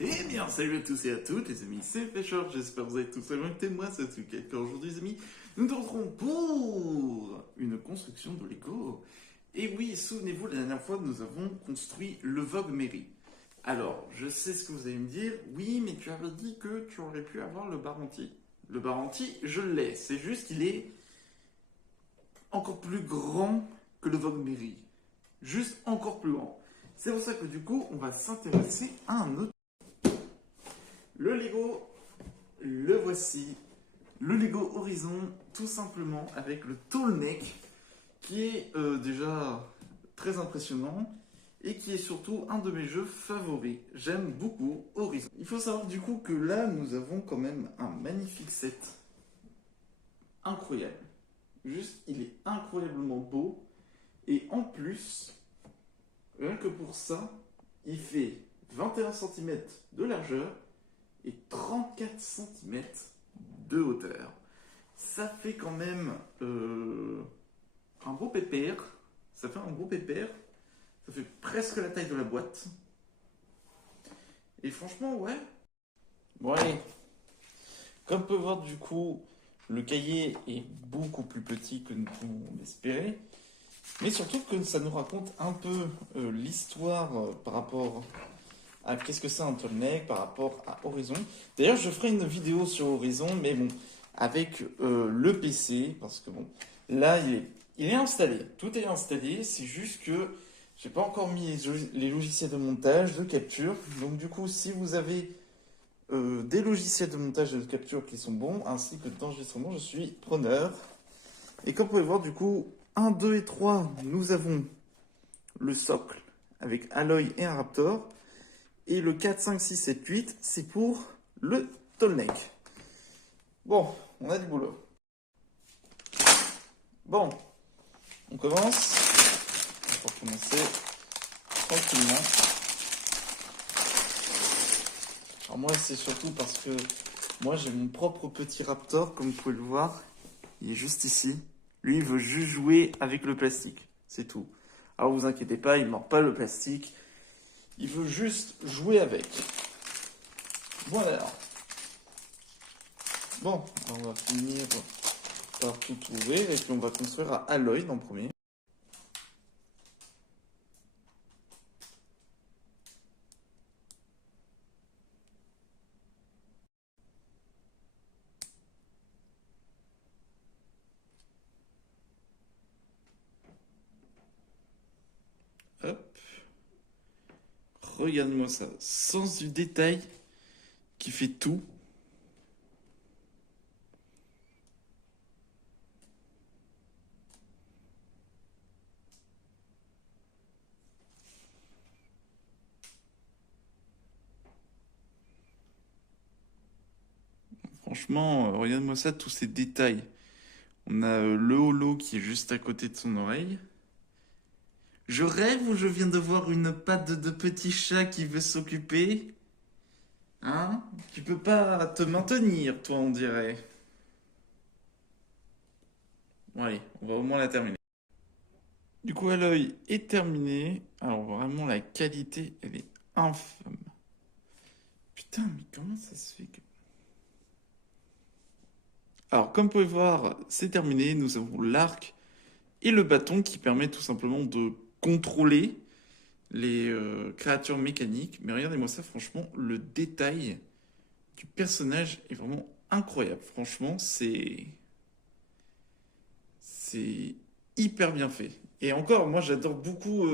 Eh bien, salut à tous et à toutes, les amis, c'est Pêcheur, j'espère que vous allez tous bien que moi, c'est Tsuket. Aujourd'hui, les amis, nous nous retrouverons pour une construction de Lego. Et oui, souvenez-vous, la dernière fois, nous avons construit le Vogue Mairie. Alors, je sais ce que vous allez me dire, oui, mais tu avais dit que tu aurais pu avoir le Baranti. Le Baranti, je l'ai, c'est juste qu'il est encore plus grand que le Vogue Mairie. Juste encore plus grand. C'est pour ça que du coup, on va s'intéresser à un autre. Le Lego, le voici. Le Lego Horizon, tout simplement, avec le tall neck, qui est déjà très impressionnant et qui est surtout un de mes jeux favoris. J'aime beaucoup Horizon. Il faut savoir du coup que là, nous avons quand même un magnifique set. Incroyable. Juste, il est incroyablement beau. Et en plus, rien que pour ça, il fait 21 cm de largeur et 34 cm de hauteur. Ça fait quand même un beau pépère. Ça fait un beau pépère. Ça fait presque la taille de la boîte. Et franchement, ouais. Bon, allez. Comme on peut voir, du coup, le cahier est beaucoup plus petit que nous pouvons l'espérer. Mais surtout que ça nous raconte un peu l'histoire par rapport à qu'est-ce que c'est un turtleneck, par rapport à Horizon. D'ailleurs, je ferai une vidéo sur Horizon, mais bon, avec le PC, parce que bon, là, il est installé. Tout est installé, c'est juste que j'ai pas encore mis les logiciels de montage, de capture. Donc du coup, si vous avez des logiciels de montage et de capture qui sont bons, ainsi que d'enregistrement, je suis preneur. Et comme vous pouvez voir, du coup, 1, 2 et 3, nous avons le socle avec Alloy et un Raptor. Et le 4, 5, 6, 7, 8, c'est pour le tall neck. Bon, on a du boulot. Bon, on commence. On va commencer tranquillement. Alors moi, c'est surtout parce que moi, j'ai mon propre petit Raptor, comme vous pouvez le voir. Il est juste ici. Lui, il veut juste jouer avec le plastique. C'est tout. Alors, vous inquiétez pas, il ne mord pas le plastique. Il veut juste jouer avec. Voilà. Bon, on va finir par tout ouvrir et puis on va construire à Alloy en premier. Hop. Regarde-moi ça. Sens du détail qui fait tout. Franchement, regarde-moi ça, tous ces détails. On a le holo qui est juste à côté de son oreille. Je rêve ou je viens de voir une patte de petit chat qui veut s'occuper? Hein? Tu peux pas te maintenir, toi, on dirait. Bon, allez, on va au moins la terminer. Du coup, Alloy est terminé. Alors, vraiment, la qualité, elle est infâme. Putain, mais comment ça se fait que... Alors, comme vous pouvez voir, c'est terminé. Nous avons l'arc et le bâton qui permet tout simplement de contrôler les créatures mécaniques. Mais regardez-moi ça, franchement, le détail du personnage est vraiment incroyable. Franchement, c'est hyper bien fait. Et encore, moi, j'adore beaucoup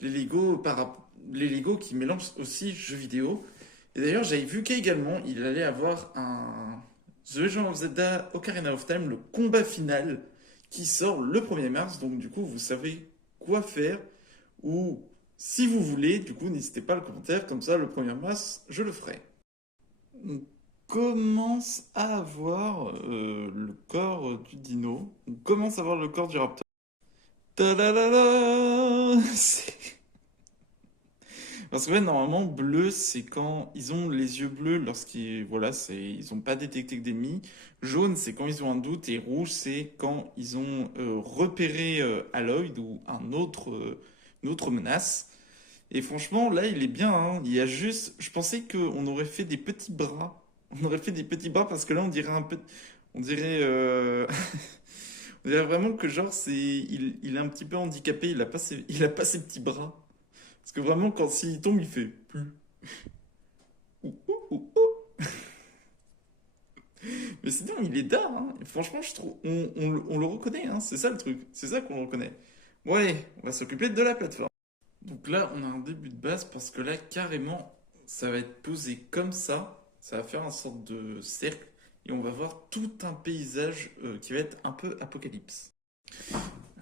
les Lego qui mélangent aussi jeux vidéo. Et d'ailleurs, j'avais vu qu'également, il allait avoir un The Legend of Zelda Ocarina of Time, le combat final, qui sort le 1er mars. Donc, du coup, vous savez quoi faire. Ou, si vous voulez, du coup, n'hésitez pas à le commentaire. Comme ça, le 1er mars, je le ferai. On commence à avoir le corps du dino. On commence à voir le corps du raptor. Ta-da-da-da. Parce que ouais, normalement, bleu, c'est quand ils ont les yeux bleus lorsqu'ils voilà, ils n'ont pas détecté que d'ennemis. Jaune, c'est quand ils ont un doute. Et rouge, c'est quand ils ont repéré Aloyd ou une autre menace. Et franchement, là, il est bien, hein. Il y a juste, je pensais qu'on aurait fait des petits bras. On aurait fait des petits bras parce que là, on dirait un peu, on dirait, on dirait vraiment que genre il est un petit peu handicapé. Il a pas ses petits bras. Parce que vraiment, quand s'il tombe, il fait plus. Ouh, ouh, ouh, ouh. Mais sinon, il est d'art, hein. Et franchement, je trouve, on le reconnaît, hein. C'est ça le truc. C'est ça qu'on le reconnaît. Bon, allez, on va s'occuper de la plateforme. Donc là, on a un début de base parce que là, carrément, ça va être posé comme ça. Ça va faire un sorte de cercle et on va voir tout un paysage qui va être un peu apocalypse.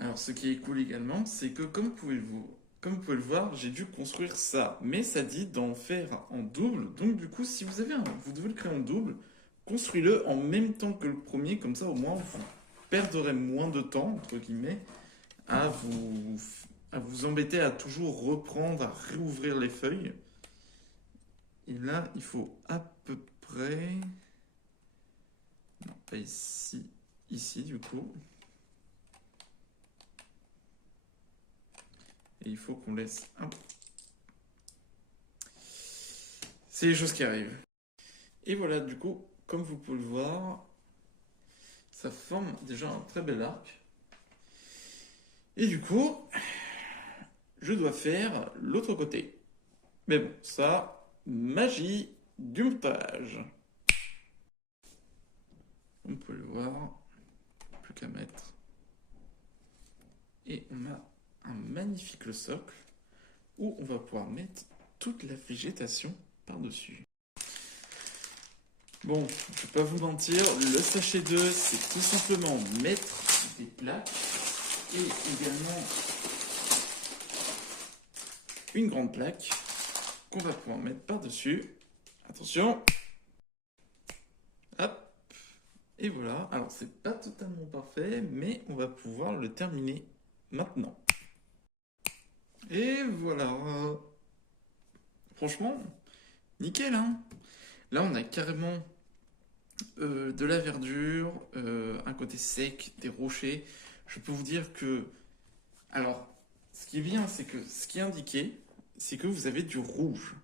Alors, ce qui est cool également, c'est que comme vous pouvez le voir, j'ai dû construire ça. Mais ça dit d'en faire en double. Donc, du coup, si vous devez le créer en double, construis-le en même temps que le premier. Comme ça, au moins, vous perdrez moins de temps, entre guillemets, à vous, à vous embêter à toujours reprendre, à réouvrir les feuilles. Et là, il faut à peu près... Non, pas ici. Ici, du coup. Et il faut qu'on laisse un... C'est les choses qui arrivent. Et voilà, du coup, comme vous pouvez le voir, ça forme déjà un très bel arc. Et du coup, je dois faire l'autre côté. Mais bon, ça, magie du montage. Vous pouvez le voir, plus qu'à mettre. Et on a un magnifique socle où on va pouvoir mettre toute la végétation par-dessus. Bon, je vais pas vous mentir, le sachet 2, c'est tout simplement mettre des plaques et également une grande plaque qu'on va pouvoir mettre par-dessus. Attention. Hop. Et voilà. Alors, c'est pas totalement parfait, mais on va pouvoir le terminer maintenant. Et voilà. Franchement, nickel, hein. Là, on a carrément de la verdure, un côté sec, des rochers. Je peux vous dire que... Alors, ce qui est bien, c'est que ce qui est indiqué, c'est que vous avez du rouge.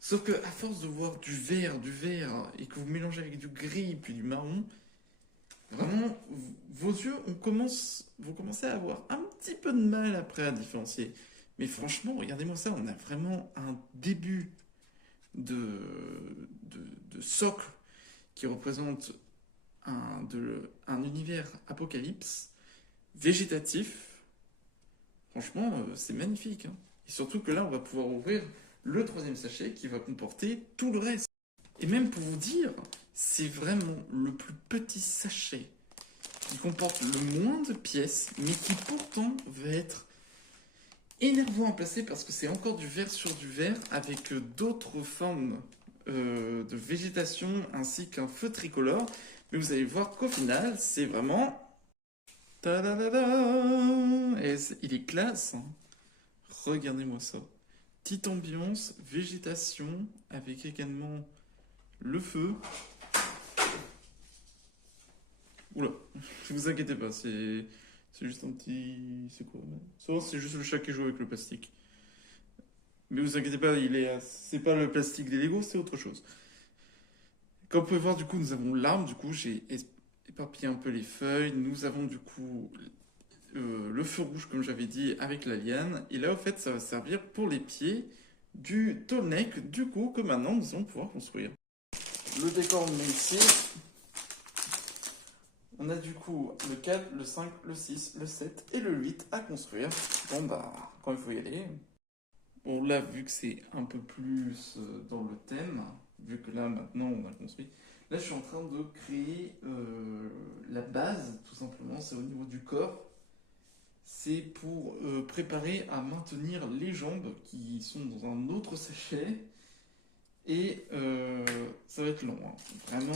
Sauf que à force de voir du vert, et que vous mélangez avec du gris puis du marron, vraiment, vos yeux vont commencer à avoir un petit peu de mal après à différencier. Mais franchement, regardez-moi ça, on a vraiment un début de, de socle qui représente un univers apocalypse, végétatif. Franchement, c'est magnifique, hein. Et surtout que là, on va pouvoir ouvrir le troisième sachet qui va comporter tout le reste. Et même pour vous dire, c'est vraiment le plus petit sachet qui comporte le moins de pièces, mais qui pourtant va être énervant à placer parce que c'est encore du vert sur du vert avec d'autres formes de végétation ainsi qu'un feu tricolore. Mais vous allez voir qu'au final, c'est vraiment... Ta-da-da-da. Et il est classe, hein. Regardez-moi ça. Petite ambiance, végétation, avec également le feu. Oula, ne vous inquiétez pas, c'est juste un petit... C'est quoi même ça, c'est juste le chat qui joue avec le plastique. Mais vous inquiétez pas, c'est pas le plastique des Lego, c'est autre chose. Comme vous pouvez voir, du coup, nous avons l'arbre. Du coup, j'ai éparpillé un peu les feuilles. Nous avons du coup le feu rouge, comme j'avais dit, avec la liane. Et là, au fait, ça va servir pour les pieds du tall neck, du coup, que maintenant nous allons pouvoir construire. Le décor, on le met ici. On a du coup le 4, le 5, le 6, le 7 et le 8 à construire. Bon, bah, quand il faut y aller. Bon, là, vu que c'est un peu plus dans le thème, vu que là, maintenant, on a construit, là, je suis en train de créer la base, tout simplement. C'est au niveau du corps. C'est pour préparer à maintenir les jambes qui sont dans un autre sachet. Et ça va être long, hein. Vraiment,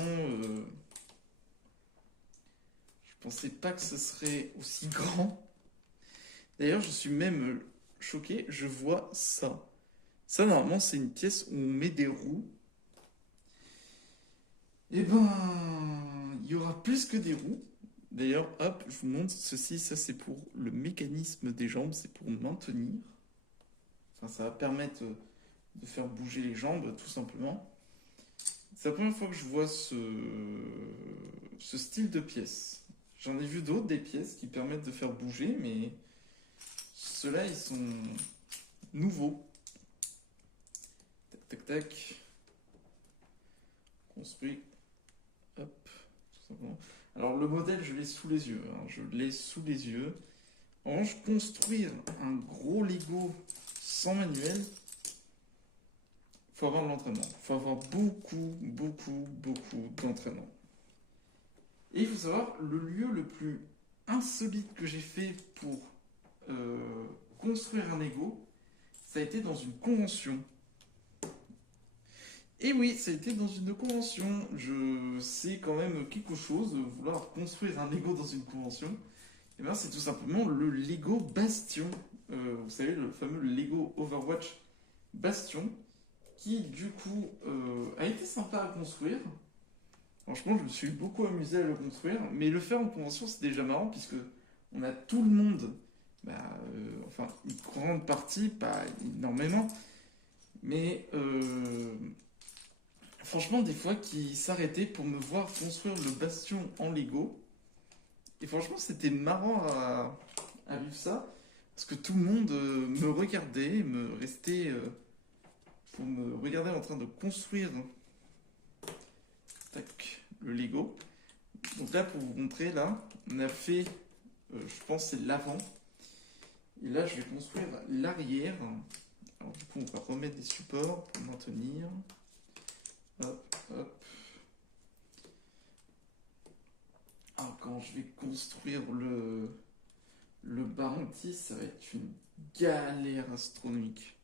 je pensais pas que ce serait aussi grand. D'ailleurs, je suis même choqué, je vois ça. Ça, normalement, c'est une pièce où on met des roues. Eh ben, il y aura plus que des roues. D'ailleurs, hop, je vous montre ceci. Ça, c'est pour le mécanisme des jambes, c'est pour maintenir. Enfin, ça va permettre de faire bouger les jambes, tout simplement. C'est la première fois que je vois ce style de pièces. J'en ai vu d'autres, des pièces qui permettent de faire bouger, mais ceux-là, ils sont nouveaux. Tac, tac, tac. Construit. Hop, tout simplement. Alors, le modèle, je l'ai sous les yeux. Hein. Je l'ai sous les yeux. En revanche, construire un gros Lego sans manuel, il faut avoir de l'entraînement. Il faut avoir beaucoup, beaucoup, beaucoup d'entraînement. Et il faut savoir, le lieu le plus insolite que j'ai fait pour construire un Lego, ça a été dans une convention. Et oui, ça a été dans une convention. Je sais quand même quelque chose, vouloir construire un Lego dans une convention. Et bien, c'est tout simplement le Lego Bastion. Vous savez, le fameux Lego Overwatch Bastion, qui du coup a été sympa à construire. Franchement, je me suis beaucoup amusé à le construire, mais le faire en convention, c'est déjà marrant, puisque on a tout le monde, enfin, une grande partie, pas énormément, mais franchement, des fois, qui s'arrêtaient pour me voir construire le bastion en Lego. Et franchement, c'était marrant à vivre ça, parce que tout le monde me regardait, me restait pour me regarder en train de construire tac, le Lego. Donc là, pour vous montrer, là, on a fait, je pense, c'est l'avant. Et là, je vais construire l'arrière. Alors du coup, on va remettre des supports pour maintenir. Hop, hop. Alors, quand je vais construire le Bounty, ça va être une galère astronomique.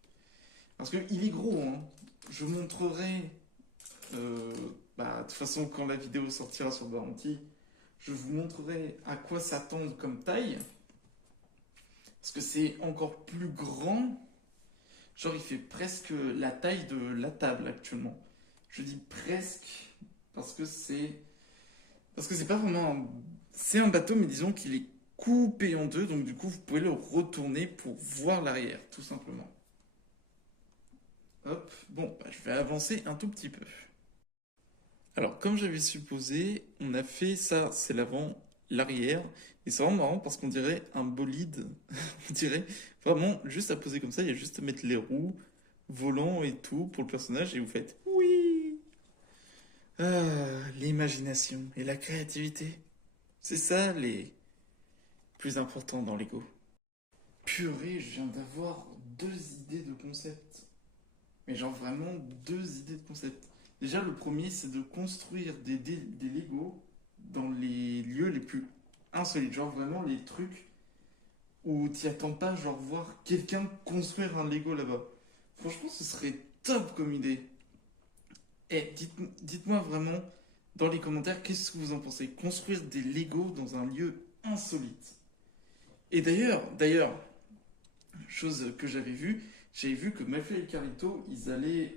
Parce qu'il est gros, hein. Je montrerai, de toute façon, quand la vidéo sortira sur Bounty, je vous montrerai à quoi s'attendre comme taille. Parce que c'est encore plus grand. Genre, il fait presque la taille de la table actuellement. Je dis presque parce que c'est. Parce que c'est pas vraiment un. C'est un bateau, mais disons qu'il est coupé en deux. Donc, du coup, vous pouvez le retourner pour voir l'arrière, tout simplement. Hop. Bon, je vais avancer un tout petit peu. Alors, comme j'avais supposé, on a fait ça, c'est l'avant, l'arrière. Et c'est vraiment marrant parce qu'on dirait un bolide. On dirait vraiment juste à poser comme ça, il y a juste à mettre les roues, volant et tout pour le personnage et vous faites oui. Ah, l'imagination et la créativité. C'est ça les plus importants dans Lego. Purée, je viens d'avoir deux idées de concept. Mais genre vraiment deux idées de concept. Déjà, le premier, c'est de construire des Lego dans les lieux les plus insolites. Genre vraiment les trucs où t'y attends pas, genre voir quelqu'un construire un Lego là-bas. Franchement, ce serait top comme idée. Et dites-moi vraiment dans les commentaires qu'est-ce que vous en pensez. Construire des Lego dans un lieu insolite. Et d'ailleurs, chose que j'avais vu que Mafia et Carito, ils allaient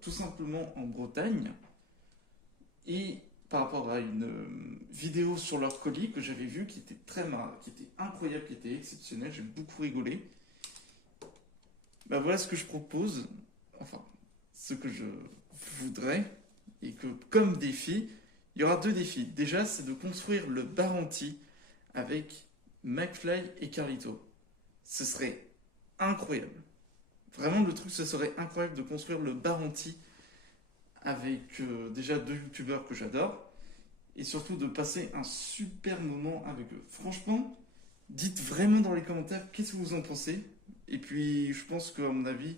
tout simplement en Bretagne. Et par rapport à une vidéo sur leur colis que j'avais vue qui était qui était incroyable, qui était exceptionnelle, j'ai beaucoup rigolé. Bah voilà ce que je propose, enfin ce que je voudrais, et que comme défi, il y aura deux défis. Déjà, c'est de construire le Baranti avec McFly et Carlito. Ce serait incroyable. Vraiment, le truc, ce serait incroyable de construire le Baranti avec déjà deux youtubeurs que j'adore et surtout de passer un super moment avec eux. Franchement, dites vraiment dans les commentaires qu'est-ce que vous en pensez. Et puis, je pense qu'à mon avis,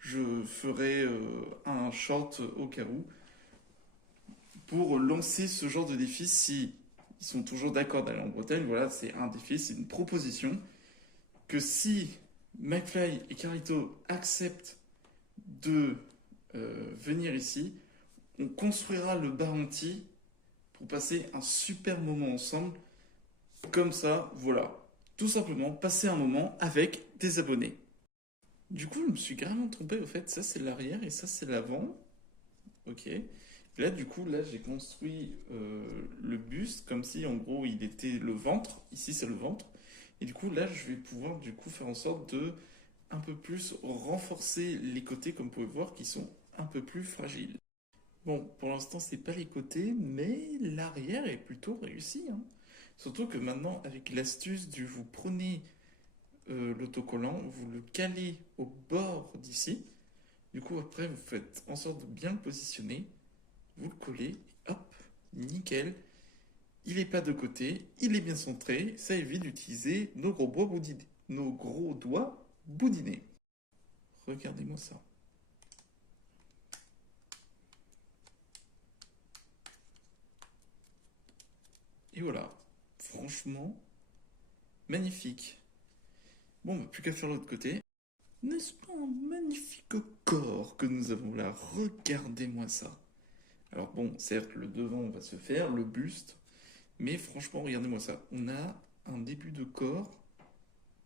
je ferai un short au cas où pour lancer ce genre de défi si ils sont toujours d'accord d'aller en Bretagne. Voilà, c'est un défi, c'est une proposition que si McFly et Carlito acceptent de venir ici, on construira le Bounty pour passer un super moment ensemble. Comme ça, voilà. Tout simplement, passer un moment avec des abonnés. Du coup, je me suis carrément trompé. Au fait, ça c'est l'arrière et ça c'est l'avant. Ok. Et là, du coup, là, j'ai construit le buste comme si, en gros, il était le ventre. Ici, c'est le ventre. Et du coup, là, je vais pouvoir, du coup, faire en sorte de un peu plus renforcer les côtés, comme vous pouvez voir, qui sont un peu plus fragiles. Bon, pour l'instant, c'est pas les côtés, mais l'arrière est plutôt réussi, hein. Surtout que maintenant, avec l'astuce du vous prenez l'autocollant, vous le calez au bord d'ici. Du coup, après, vous faites en sorte de bien le positionner, vous le collez, et hop, nickel. Il n'est pas de côté, il est bien centré, ça évite d'utiliser nos gros doigts boudinés. Regardez-moi ça. Et voilà, franchement, magnifique. Bon, bah, plus qu'à faire l'autre côté. N'est-ce pas un magnifique corps que nous avons là? Regardez-moi ça. Alors bon, certes, le devant on va se faire, le buste, mais franchement, regardez-moi ça. On a un début de corps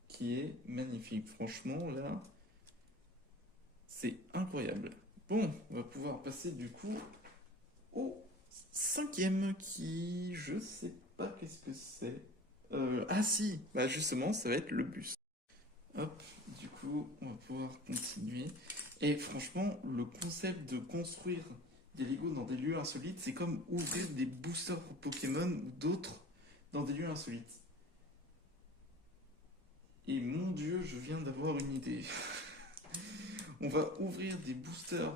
qui est magnifique. Franchement, là, c'est incroyable. Bon, on va pouvoir passer du coup au cinquième qui, je sais pas qu'est-ce que c'est. Ah si, bah justement, ça va être le buste. Hop, du coup, on va pouvoir continuer. Et franchement, le concept de construire des Lego dans des lieux insolites, c'est comme ouvrir des boosters Pokémon ou d'autres dans des lieux insolites. Et mon dieu, je viens d'avoir une idée. On va ouvrir des boosters,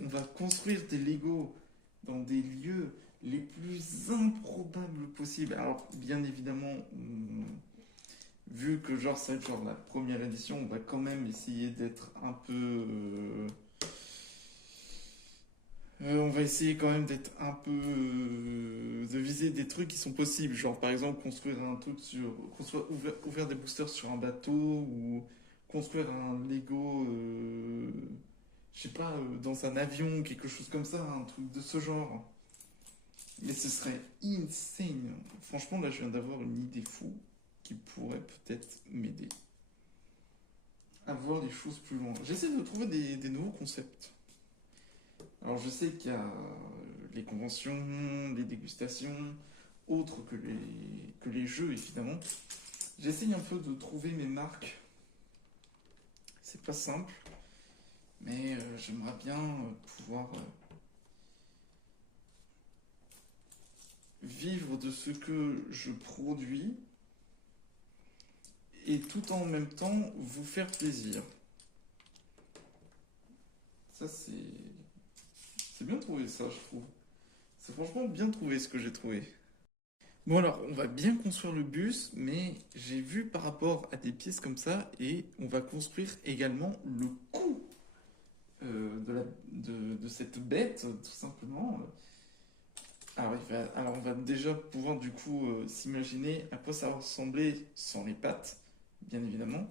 on va construire des Lego dans des lieux les plus improbables possibles. Alors, bien évidemment, vu que genre ça va être genre la première édition, on va quand même essayer d'être un peu... on va essayer quand même d'être un peu... de viser des trucs qui sont possibles. Genre par exemple construire un truc sur... ouvrir des boosters sur un bateau ou construire un Lego... je sais pas, dans un avion, quelque chose comme ça, un truc de ce genre. Mais ce serait insane. Franchement, là, je viens d'avoir une idée fou qui pourrait peut-être m'aider à voir les choses plus loin. J'essaie de trouver des nouveaux concepts. Alors, je sais qu'il y a les conventions, les dégustations, autres que les jeux, évidemment. J'essaye un peu de trouver mes marques. C'est pas simple, mais j'aimerais bien pouvoir vivre de ce que je produis et tout en même temps vous faire plaisir. Ça, c'est bien trouvé, ça, je trouve. C'est franchement bien trouvé ce que j'ai trouvé. Bon, alors, on va bien construire le bus, mais j'ai vu par rapport à des pièces comme ça, et on va construire également le cou de cette bête, tout simplement. Alors, alors, on va déjà pouvoir du coup s'imaginer à quoi ça va ressembler sans les pattes, bien évidemment.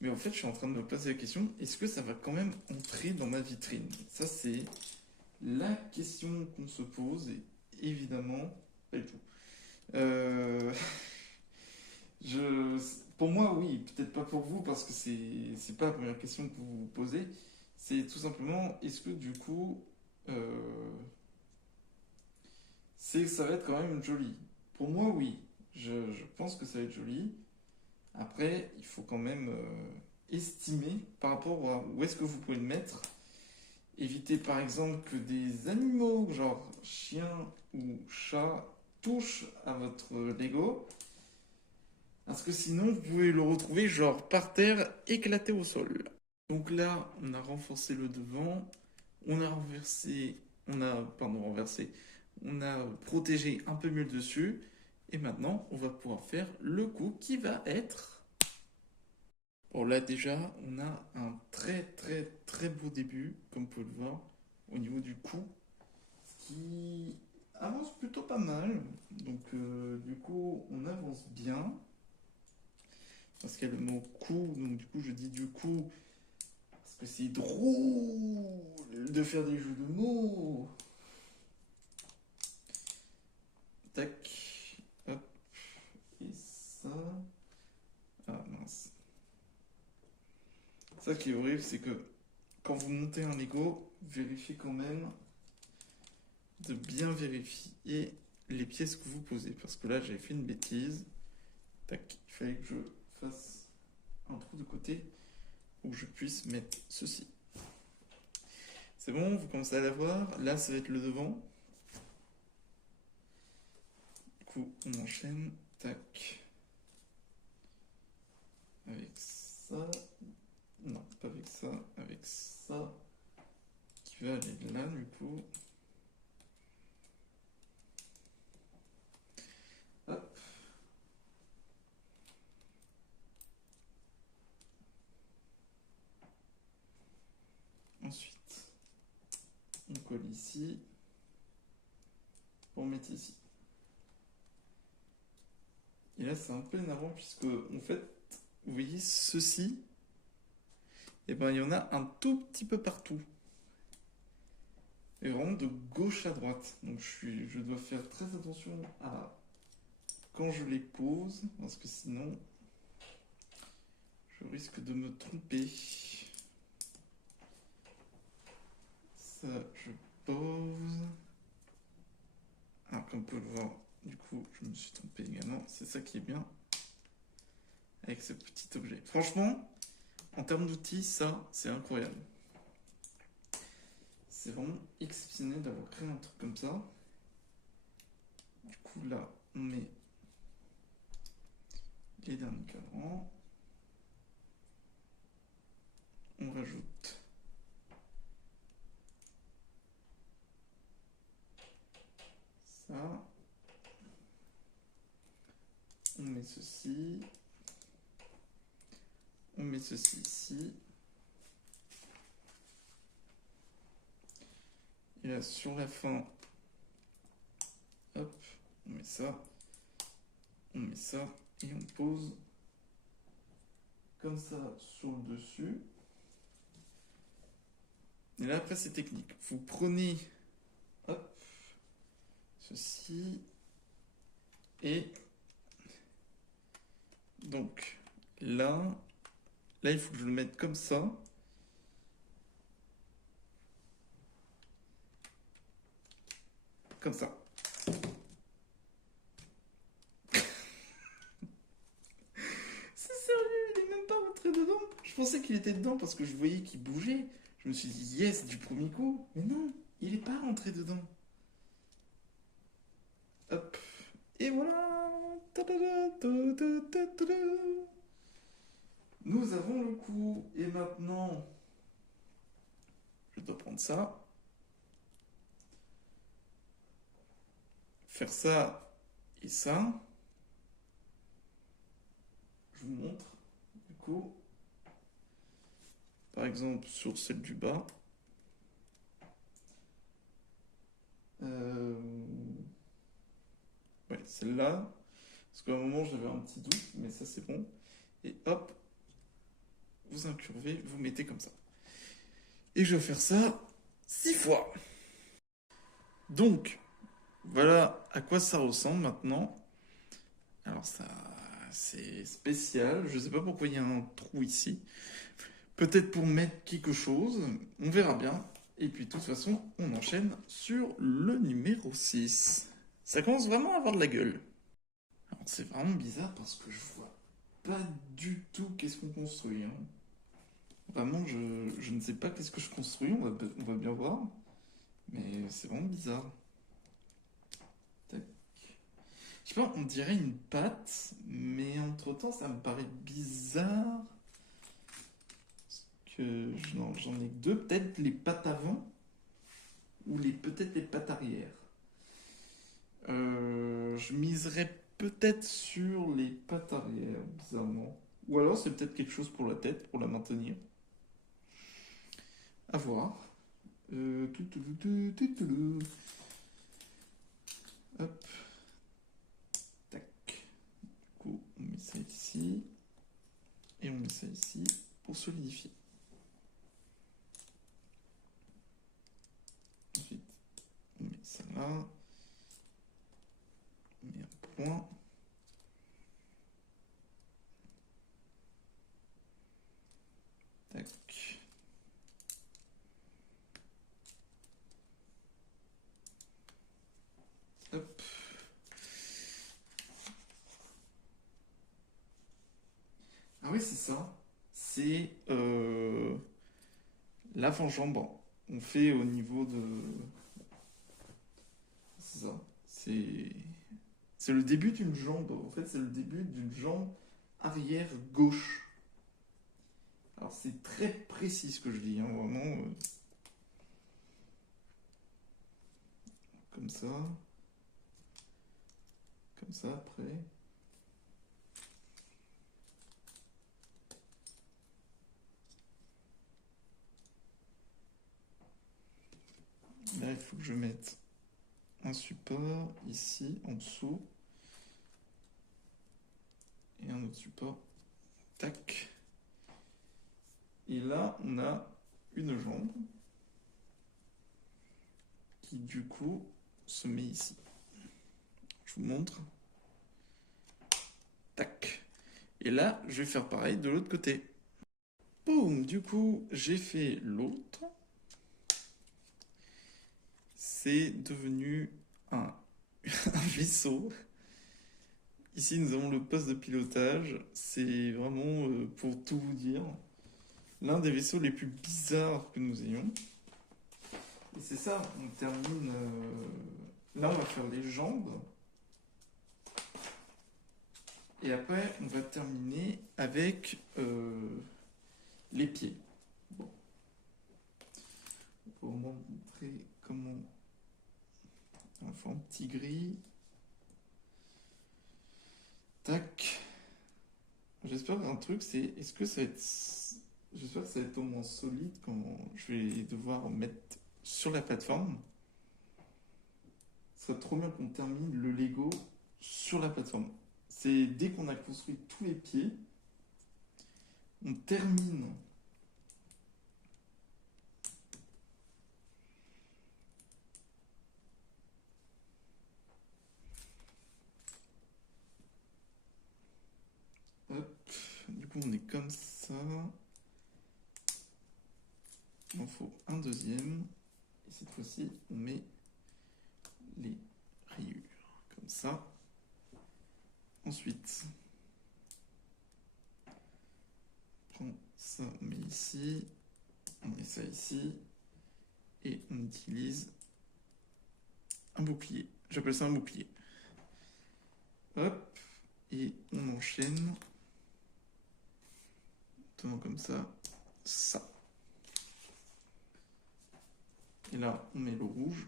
Mais en fait, je suis en train de me poser la question, est-ce que ça va quand même entrer dans ma vitrine? Ça, c'est la question qu'on se pose, et évidemment, pas du tout. Euh, je, pour moi, oui, peut-être pas pour vous, parce que c'est pas la première question que vous vous posez. C'est tout simplement, est-ce que du coup, euh, ça va être quand même joli? Pour moi, oui. Je pense que ça va être joli. Après, il faut quand même estimer par rapport à où est-ce que vous pouvez le mettre. Éviter par exemple que des animaux, genre chien ou chat, touchent à votre Lego. Parce que sinon, vous pouvez le retrouver genre par terre, éclaté au sol. Donc là, on a renforcé le devant, on a renversé, renversé, on a protégé un peu mieux le dessus. Et maintenant, on va pouvoir faire le coup qui va être... Bon là déjà, on a un très très très beau début, comme vous pouvez le voir, au niveau du cou, qui avance plutôt pas mal. Donc du coup, on avance bien. Parce qu'il y a le mot coup, donc du coup je dis du coup, parce que c'est drôle de faire des jeux de mots. Tac, hop, et ça. Ah mince. Ça qui est horrible, c'est que quand vous montez un Lego, vérifiez quand même de bien vérifier les pièces que vous posez. Parce que là, j'avais fait une bêtise. Tac, il fallait que je fasse un trou de côté. pour que je puisse mettre ceci. C'est bon, vous commencez à la voir. Là, ça va être le devant. Du coup, on enchaîne. Tac. Avec ça. Non, pas avec ça. Avec ça. Qui va aller là, du coup. Hop. Ensuite, on colle ici. Pour mettre ici. Et là, c'est un peu énervant puisque, en fait, vous voyez, ceci, et ben, il y en a un tout petit peu partout. Et vraiment de gauche à droite. Donc, je dois faire très attention à quand je les pose, parce que sinon, je risque de me tromper. Ça, je pose. Alors, comme vous pouvez le voir, du coup, je me suis trompé également. C'est ça qui est bien avec ce petit objet. Franchement, en termes d'outils, ça, c'est incroyable. C'est vraiment exceptionnel d'avoir créé un truc comme ça. Du coup, là, on met les derniers cadrans. On rajoute ça. On met ceci. On met ceci ici. Et là, sur la fin, hop, on met ça. On met ça. Et on pose comme ça sur le dessus. Et là, après, c'est technique. Vous prenez, hop, ceci. Et donc, là, il faut que je le mette comme ça. Comme ça. C'est sérieux, il est même pas rentré dedans. Je pensais qu'il était dedans parce que je voyais qu'il bougeait. Je me suis dit, yes, du premier coup. Mais non, il est pas rentré dedans. Hop. Et voilà. Ta-da-da, ta-da-da-da-da. Nous avons le coup. Et maintenant, je dois prendre ça. Faire ça et ça. Je vous montre. Du coup, par exemple, sur celle du bas. Euh... Ouais, celle-là. Parce qu'à un moment, j'avais un petit doute, mais ça, c'est bon. Et hop, vous incurvez, vous mettez comme ça. Et je vais faire ça 6 fois. Donc, voilà à quoi ça ressemble maintenant. Alors ça, c'est spécial. Je ne sais pas pourquoi il y a un trou ici. Peut-être pour mettre quelque chose. On verra bien. Et puis de toute façon, on enchaîne sur le numéro 6. Ça commence vraiment à avoir de la gueule. Alors c'est vraiment bizarre parce que je vois pas du tout qu'est-ce qu'on construit, hein. Vraiment, je ne sais pas qu'est-ce que je construis, on va bien voir. Mais c'est vraiment bizarre. Tac. Je sais pas, on dirait une patte, mais entre-temps, ça me paraît bizarre que j'en ai que deux. Peut-être les pattes avant ou peut-être les pattes arrière. Je miserais peut-être sur les pattes arrière, bizarrement. Ou alors c'est peut-être quelque chose pour la tête, pour la maintenir. À voir. Hop. Tac. Du coup, on met ça ici. Et on met ça ici pour solidifier. Ensuite, on met ça là. On met un point. Tac. Hop. Ah oui, c'est ça. c'est l'avant-jambe. On fait au niveau de... C'est ça. C'est le début d'une jambe. En fait, c'est le début d'une jambe arrière gauche. Alors, c'est très précis ce que je dis, hein, vraiment. Comme ça. Comme ça, après. Là, il faut que je mette un support ici, en dessous. Et un autre support. Tac. Et là, on a une jambe qui, du coup, se met ici. Je vous montre. Tac. Et là, je vais faire pareil de l'autre côté. Boum. Du coup, j'ai fait l'autre. C'est devenu un vaisseau. Ici, nous avons le poste de pilotage. C'est vraiment, pour tout vous dire, l'un des vaisseaux les plus bizarres que nous ayons. Et c'est ça, on termine... Là, on va faire les jambes. Et après, on va terminer avec les pieds. Bon. On va vous montrer comment... On fait un petit gris. Tac. J'espère qu'un truc, c'est... Est-ce que ça va être... J'espère que ça va être au moins solide quand je vais devoir mettre sur la plateforme. Ce serait trop bien qu'on termine le Lego sur la plateforme. C'est dès qu'on a construit tous les pieds, on termine. Hop. Du coup, on est comme ça. Il en faut un deuxième. Et cette fois-ci, on met les rayures. Comme ça. Ensuite, on prend ça, on met ici. On met ça ici. Et on utilise un bouclier. J'appelle ça un bouclier. Hop. Et on enchaîne. Tenant comme ça. Ça. Et là, on met le rouge.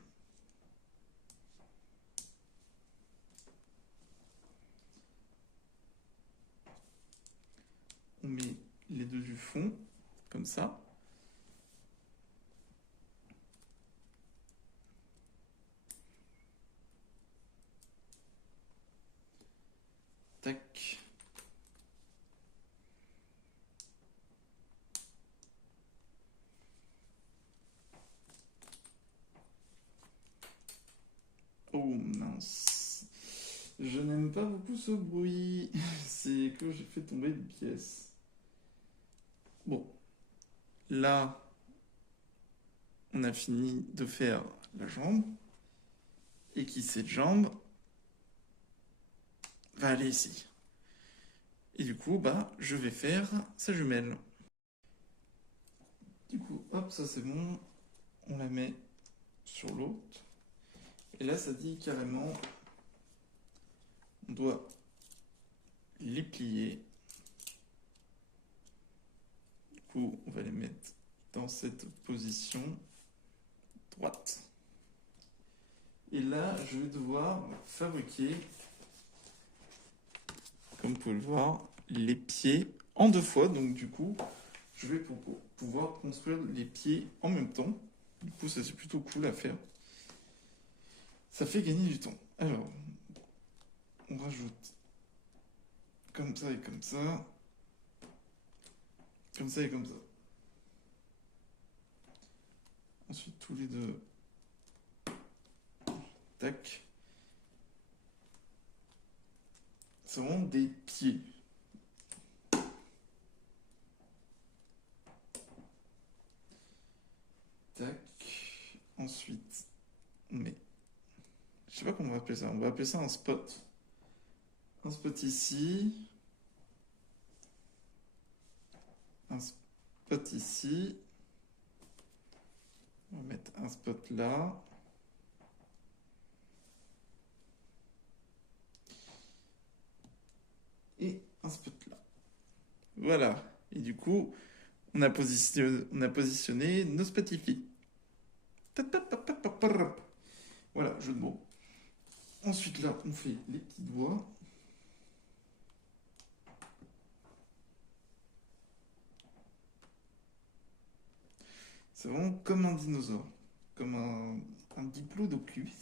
On met les deux du fond, comme ça. Tac. Oh mince. Je n'aime pas beaucoup ce bruit. C'est que j'ai fait tomber une pièce. Bon. Là, on a fini de faire la jambe. Et qui cette jambe va aller ici. Et du coup, bah, je vais faire sa jumelle. Du coup, hop, ça c'est bon. On la met sur l'autre. Et là, ça dit carrément, on doit les plier. Du coup, on va les mettre dans cette position droite. Et là, je vais devoir fabriquer, comme vous pouvez le voir, les pieds en deux fois. Donc du coup, je vais pouvoir construire les pieds en même temps. Du coup, ça c'est plutôt cool à faire. Ça fait gagner du temps. Alors, on rajoute comme ça et comme ça. Comme ça et comme ça. Ensuite, tous les deux. Tac. C'est vraiment des pieds. Tac. Ensuite, on met... Je sais pas comment on va appeler ça. On va appeler ça un spot. Un spot ici. un spot ici. On va mettre un spot là. Et un spot là. Voilà. Et du coup, on a positionné nos Spotify. Voilà, jeu de mots. Ensuite, là, on fait les petits doigts. C'est vraiment comme un dinosaure. Comme un diplodocus.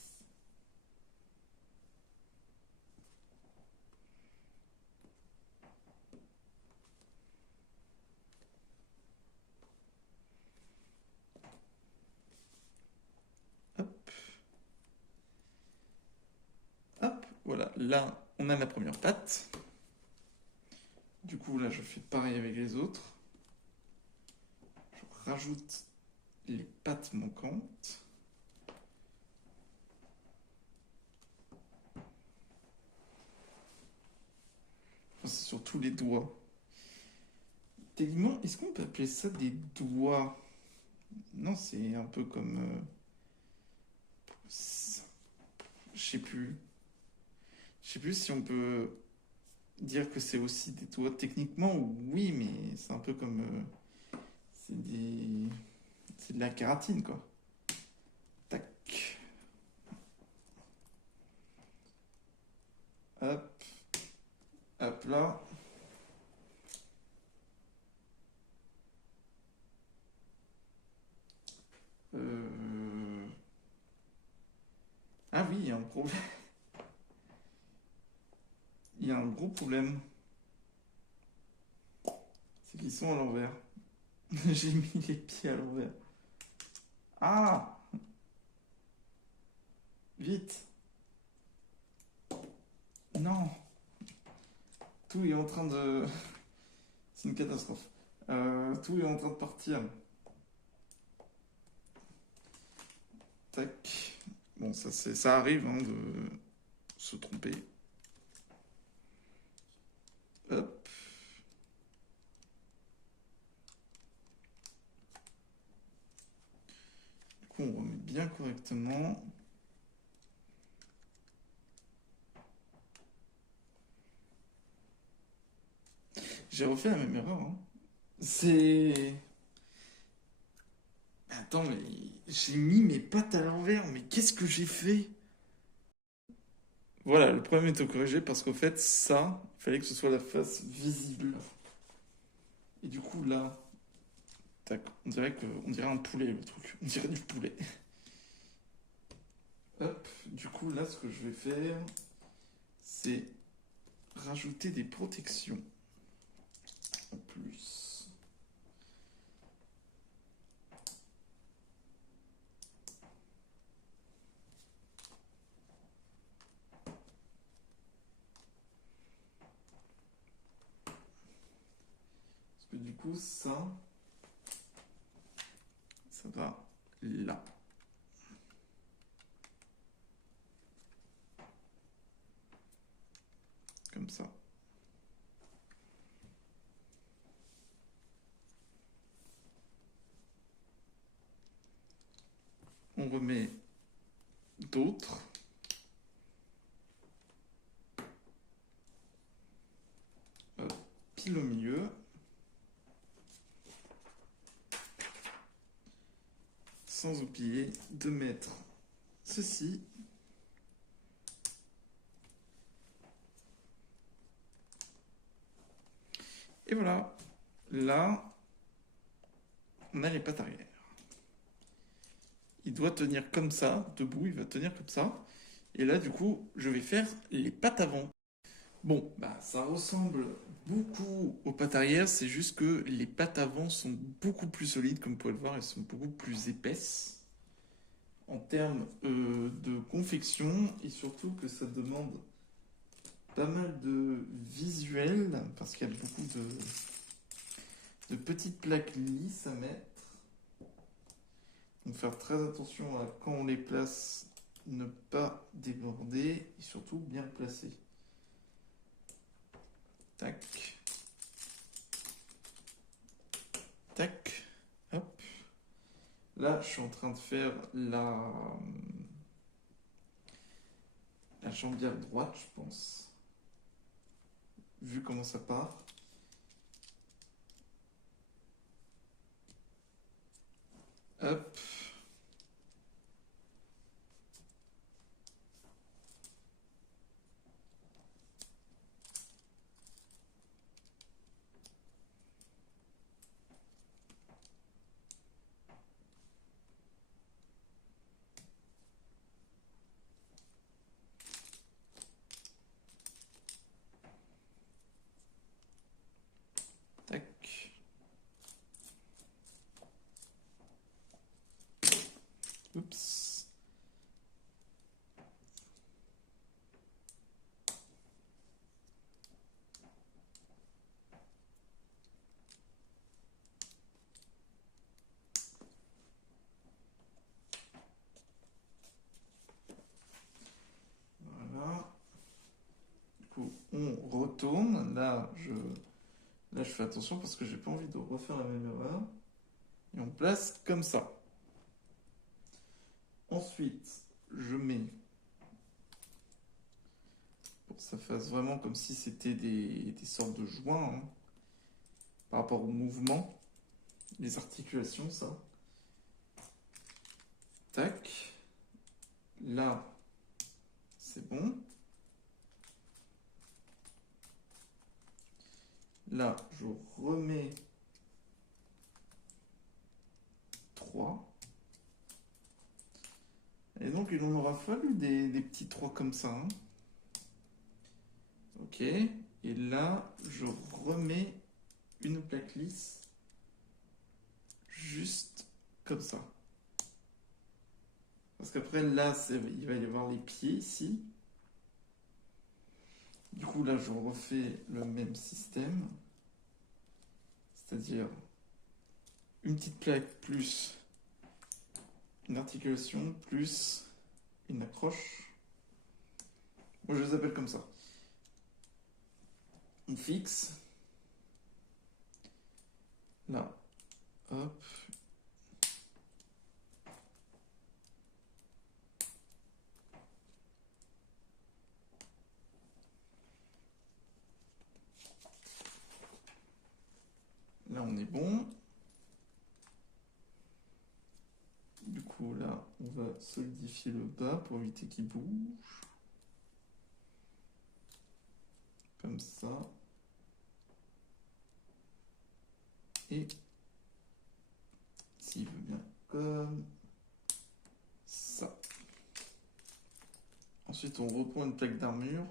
Hop. Hop, voilà. Là, on a la première patte. Du coup, là, je fais pareil avec les autres. Je rajoute les pattes manquantes. Enfin, c'est surtout les doigts. Techniquement, est-ce qu'on peut appeler ça des doigts? Non, c'est un peu comme... je sais plus. Je sais plus si on peut dire que c'est aussi des doigts. Techniquement, oui, mais c'est un peu comme... c'est de la kératine, quoi. Tac. Hop. Hop là. Ah oui, il y a un problème. Il y a un gros problème. C'est qu'ils sont à l'envers. J'ai mis les pieds à l'envers. Ah! Vite! Non! Tout est en train de... C'est une catastrophe. Tout est en train de partir. Tac. Bon, ça arrive hein, de se tromper. Hop. Du coup, on remet bien correctement. J'ai refait la même erreur. Hein. C'est... Attends, mais j'ai mis mes pattes à l'envers. Mais qu'est-ce que j'ai fait? Voilà, le problème est corrigé parce qu'au fait, ça, il fallait que ce soit la face visible. Et du coup, là, tac, on dirait un poulet, le truc. On dirait du poulet. Hop, du coup, là, ce que je vais faire, c'est rajouter des protections en plus. Parce que du coup, ça va là. Comme ça. On remet d'autres. Pile au milieu. Sans oublier de mettre ceci. Et voilà. Là, on a les pattes arrière. Il doit tenir comme ça, debout, il va tenir comme ça. Et là, du coup, je vais faire les pattes avant. Bon, bah, ça ressemble beaucoup aux pattes arrière, c'est juste que les pattes avant sont beaucoup plus solides, comme vous pouvez le voir, elles sont beaucoup plus épaisses en termes de confection et surtout que ça demande pas mal de visuel parce qu'il y a beaucoup de petites plaques lisses à mettre. Donc faire très attention à quand on les place, ne pas déborder et surtout bien placer. Tac. Tac. Hop. Là, je suis en train de faire la jambière droite, je pense. Vu comment ça part. Hop. Tac. Oups. Voilà. Du coup, on retourne. Là, je fais attention parce que j'ai pas envie de refaire la même erreur. Et on place comme ça. Ensuite, je mets, pour que ça fasse vraiment comme si c'était des sortes de joints, hein, par rapport au mouvement, les articulations, ça. Tac. Là, c'est bon. Là, je remets 3. Et donc, il en aura fallu des petits 3 comme ça, hein. Ok. Et là, je remets une plaque lisse juste comme ça. Parce qu'après, là, il va y avoir les pieds ici. Du coup, là, je refais le même système. C'est-à-dire une petite plaque plus une articulation plus une accroche. Moi, je les appelle comme ça. On fixe. Là. Hop. Là, on est bon. Du coup, là, on va solidifier le bas pour éviter qu'il bouge. Comme ça. Et s'il veut bien, comme ça. Ensuite, on reprend une plaque d'armure.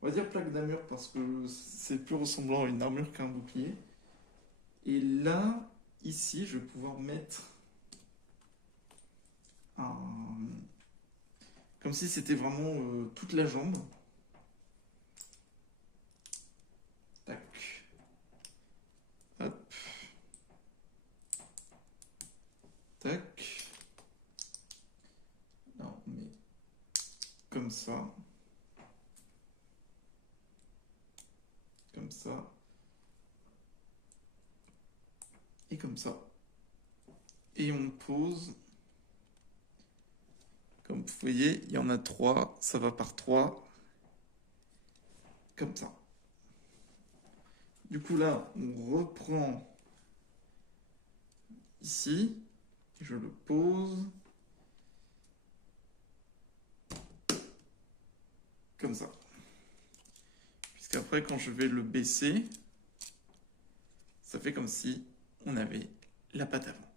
On va dire plaque d'armure parce que c'est plus ressemblant à une armure qu'un bouclier. Et là, ici, je vais pouvoir mettre un... comme si c'était vraiment toute la jambe. Tac. Hop. Tac. Là, on met comme ça. Comme ça. Et comme ça. Et on pose. Comme vous voyez, il y en a 3. Ça va par 3. Comme ça. Du coup, là, on reprend ici. Je le pose. Comme ça. Puisqu'après, quand je vais le baisser, ça fait comme si on avait la patte avant.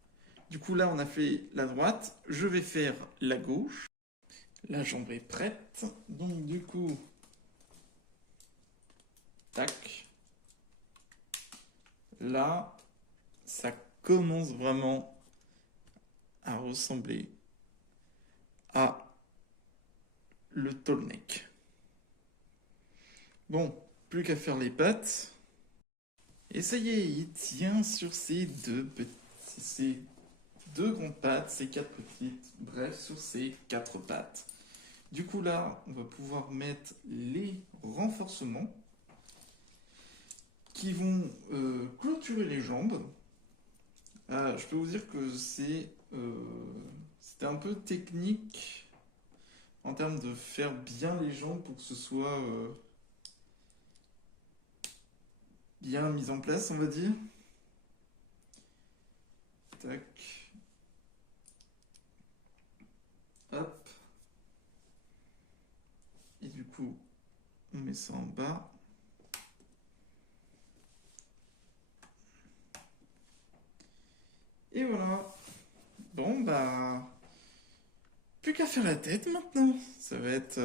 Du coup, là, on a fait la droite. Je vais faire la gauche. La jambe est prête. Donc, du coup, tac. Là, ça commence vraiment à ressembler à le tall neck. Bon, plus qu'à faire les pattes. Et ça y est, il tient sur ces deux grandes pattes, ces 4 petites, bref, sur ces 4 pattes. Du coup là, on va pouvoir mettre les renforcements qui vont clôturer les jambes. Je peux vous dire que c'était un peu technique en termes de faire bien les jambes pour que ce soit bien mis en place, on va dire. Tac, hop. Et du coup, on met ça en bas. Et voilà. Bon, bah, plus qu'à faire la tête maintenant. Ça va être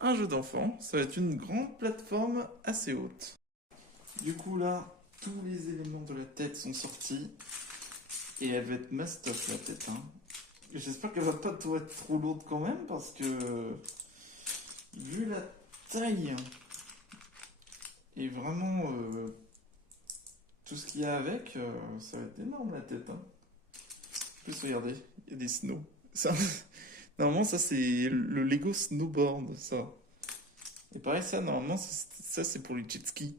un jeu d'enfant. Ça va être une grande plateforme assez haute. Du coup, là, tous les éléments de la tête sont sortis. Et elle va être mastoc, la tête. Hein. J'espère qu'elle va pas tout être trop lourde quand même, parce que vu la taille et vraiment tout ce qu'il y a avec, ça va être énorme la tête. Hein. En plus, regardez, il y a des snows. Ça, normalement, ça c'est le Lego snowboard, ça. Et pareil, ça, normalement, ça c'est pour les jet skis.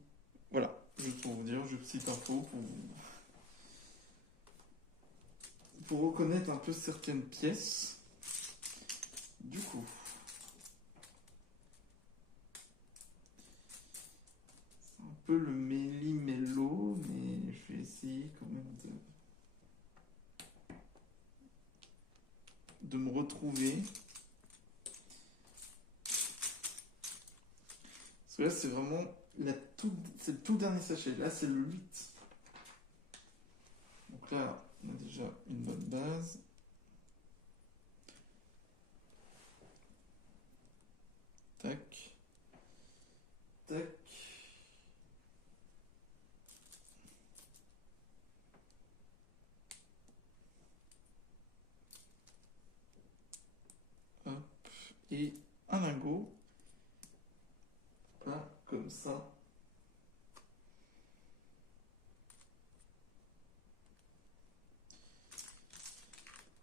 Voilà, juste pour vous dire, je petite info pour reconnaître un peu certaines pièces. Du coup, c'est un peu le méli-mélo, mais je vais essayer quand même de me retrouver. Parce que là, c'est vraiment c'est le tout dernier sachet. Là, c'est le 8. Donc là, on a déjà une bonne base. Tac. Tac. Hop. Et un lingot. Là, comme ça.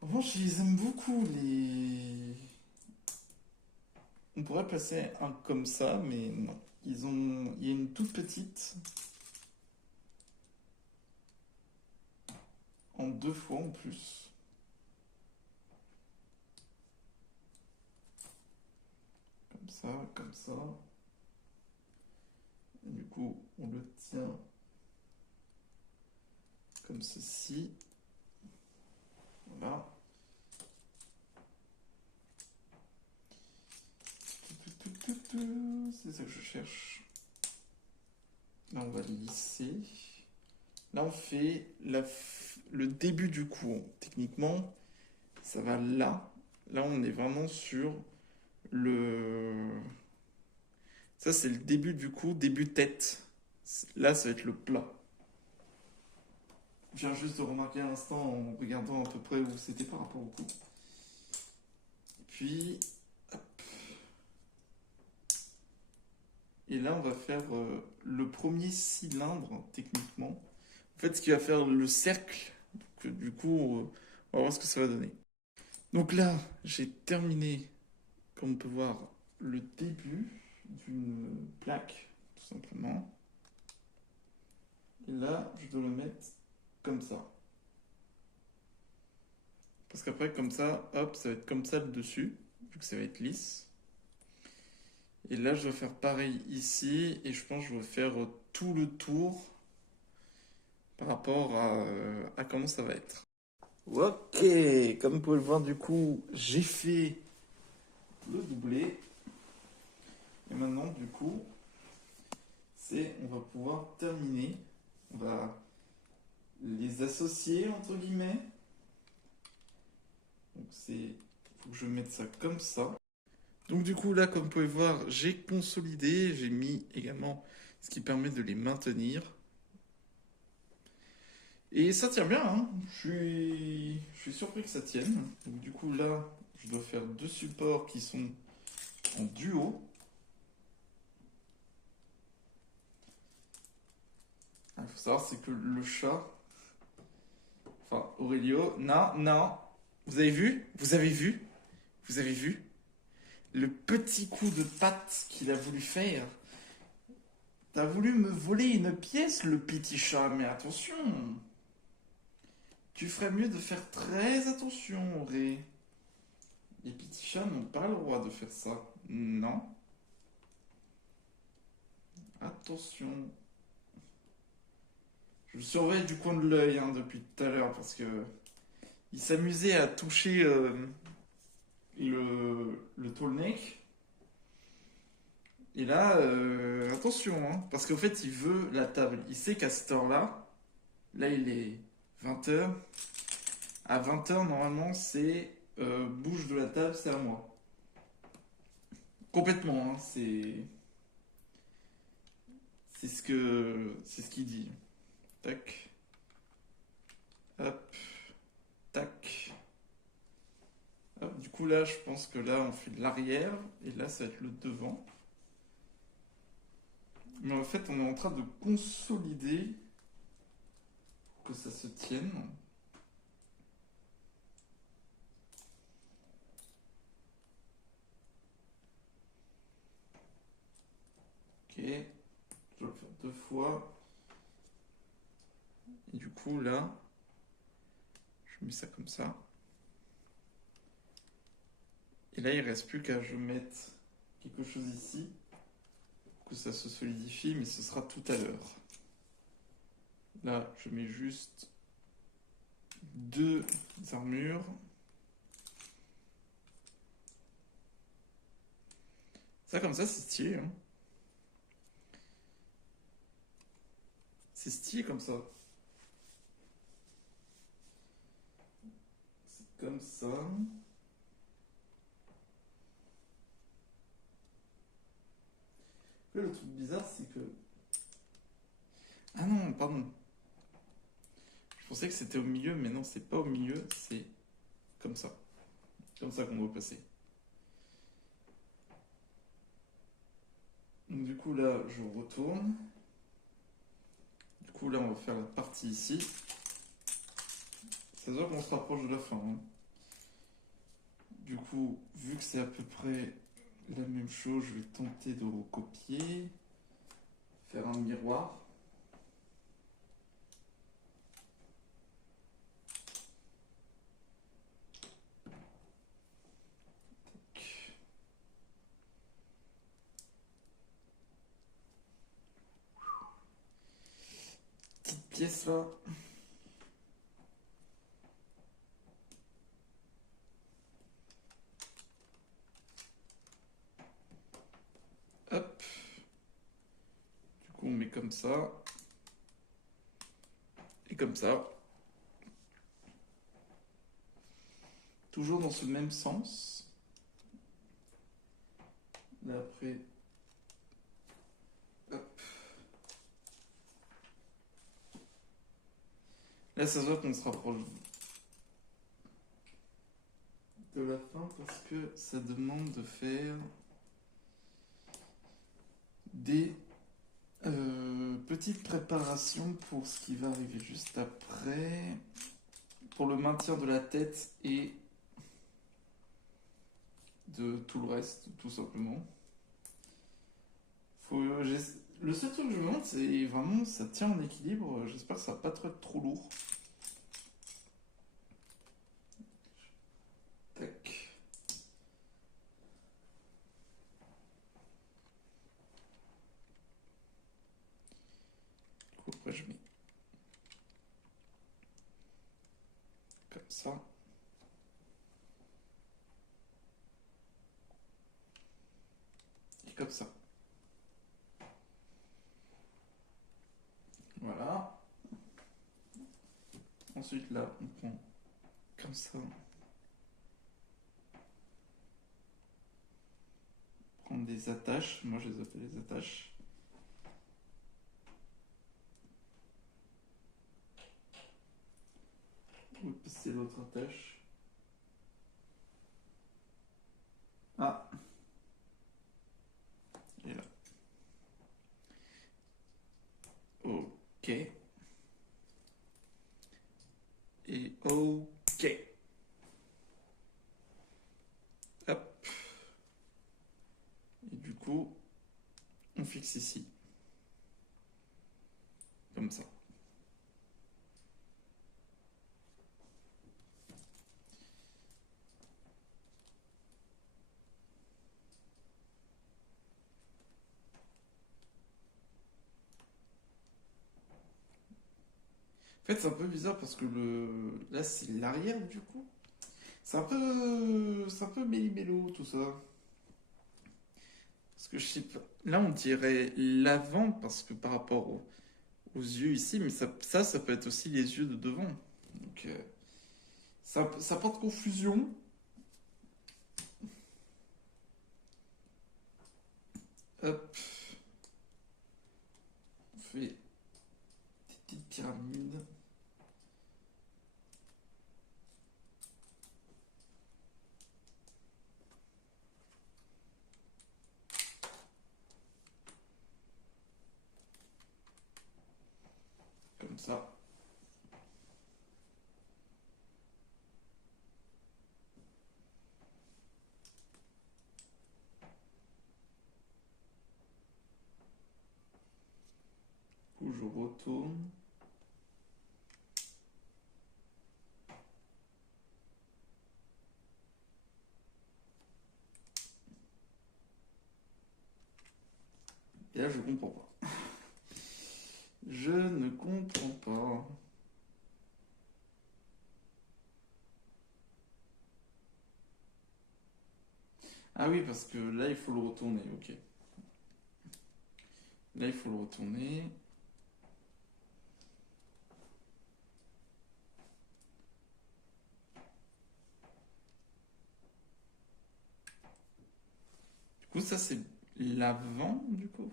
En revanche, je les aime beaucoup, les... On pourrait placer un comme ça, mais non. Il y a une toute petite en 2 fois en plus. Comme ça, comme ça. Et du coup, on le tient comme ceci. Voilà. C'est ça que je cherche. Là, on va lisser. Là, on fait le début du cou. Techniquement, ça va là. Là, on est vraiment sur le... Ça, c'est le début du cou, début tête. Là, ça va être le plat. Je viens juste de remarquer un instant en regardant à peu près où c'était par rapport au cou. Puis, hop. Et là, on va faire le premier cylindre, techniquement. En fait, ce qui va faire le cercle. Donc, du coup, on va voir ce que ça va donner. Donc là, j'ai terminé, comme on peut voir, le début d'une plaque, tout simplement. Et là, je dois le mettre comme ça. Parce qu'après, comme ça, hop, ça va être comme ça le dessus, vu que ça va être lisse. Et là, je vais faire pareil ici, et je pense que je vais faire tout le tour par rapport à comment ça va être. Ok, comme vous pouvez le voir, du coup, j'ai fait le doublé. Et maintenant, du coup, on va pouvoir terminer. On va les associer, entre guillemets. Donc faut que je mette ça comme ça. Donc du coup, là, comme vous pouvez voir, j'ai consolidé, j'ai mis également ce qui permet de les maintenir. Et ça tient bien, hein. Je suis surpris que ça tienne. Donc du coup, là, je dois faire 2 supports qui sont en duo. Il faut savoir, c'est que le chat, enfin Aurelio, non, non, vous avez vu? Vous avez vu? Vous avez vu? Le petit coup de patte qu'il a voulu faire. T'as voulu me voler une pièce, le petit chat, mais attention. Tu ferais mieux de faire très attention, Ré. Les petits chats n'ont pas le droit de faire ça. Non. Attention. Je le surveille du coin de l'œil hein, depuis tout à l'heure parce que il s'amusait à toucher le tall neck. Et là, attention, hein, parce qu'en fait, il veut la table. Il sait qu'à cette heure-là, là, il est 20 h. À 20 h, normalement, c'est bouge de la table, c'est à moi. Complètement, hein, c'est ce qu'il dit. Tac, hop, tac. Hop, du coup, là, je pense que là, on fait de l'arrière, et là, ça va être le devant. Mais en fait, on est en train de consolider pour que ça se tienne. Ok, je vais le faire 2 fois. Et du coup, là, je mets ça comme ça. Et là, il ne reste plus qu'à je mette quelque chose ici pour que ça se solidifie, mais ce sera tout à l'heure. Là, je mets juste 2 armures. Ça, comme ça, c'est stylé. Hein. C'est stylé comme ça. C'est comme ça. Là, le truc bizarre, c'est que... Ah non, pardon. Je pensais que c'était au milieu, mais non, c'est pas au milieu, c'est comme ça. C'est comme ça qu'on doit passer. Donc, du coup, là, je retourne. Du coup, là, on va faire la partie ici. Ça se voit qu'on se rapproche de la fin. Hein. Du coup, vu que c'est à peu près la même chose, je vais tenter de recopier. Faire un miroir. Petite pièce là. Hop. Du coup, on met comme ça. Et comme ça. Toujours dans ce même sens. Là, après. Hop. Là, ça se voit qu'on se rapproche de la fin parce que ça demande de faire des petites préparations pour ce qui va arriver juste après. Pour le maintien de la tête et de tout le reste, tout simplement. Le seul truc que je me demande, c'est vraiment ça tient en équilibre. J'espère que ça va pas trop lourd. Tac. Du coup, après, je mets comme ça. Et comme ça. Voilà. Ensuite, là, on prend comme ça. Prendre des attaches. Moi, je les appelle les attaches. Oups, c'est l'autre attache. Ah. Et là. Ok. Et ok. Hop. Et du coup, on fixe ici. comme ça. En fait, c'est un peu bizarre parce que là, c'est l'arrière du coup. C'est un peu méli-mélo tout ça. Parce que je sais pas. Là, on dirait l'avant parce que par rapport aux yeux ici, mais ça peut être aussi les yeux de devant. Donc, ça porte confusion. Hop, on fait des petites pyramides. Comme ça. Du coup, je retourne. Et là, je comprends pas. Je ne comprends pas. Ah oui, parce que là, il faut le retourner. Ok. Là, il faut le retourner. Du coup, ça, c'est l'avant, du coup.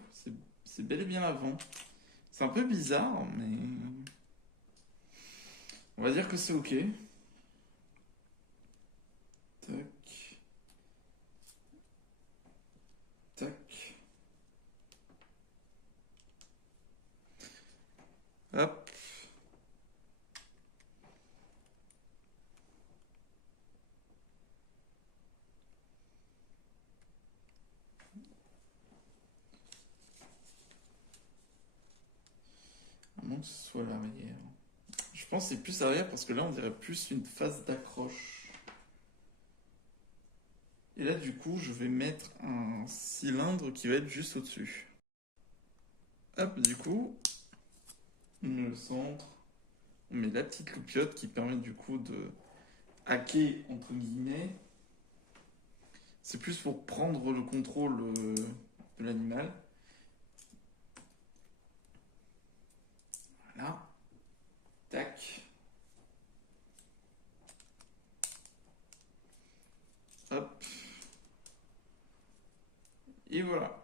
C'est bel et bien l'avant. C'est un peu bizarre, mais on va dire que c'est ok. Tac, tac. Hop. À moins que ce soit l'arrière. Je pense que c'est plus arrière parce que là, on dirait plus une phase d'accroche. Et là, du coup, je vais mettre un cylindre qui va être juste au-dessus. Hop, du coup, on met le centre. On met la petite loupiote qui permet du coup de hacker, entre guillemets. C'est plus pour prendre le contrôle de l'animal. Voilà. Tac. Hop. Et voilà.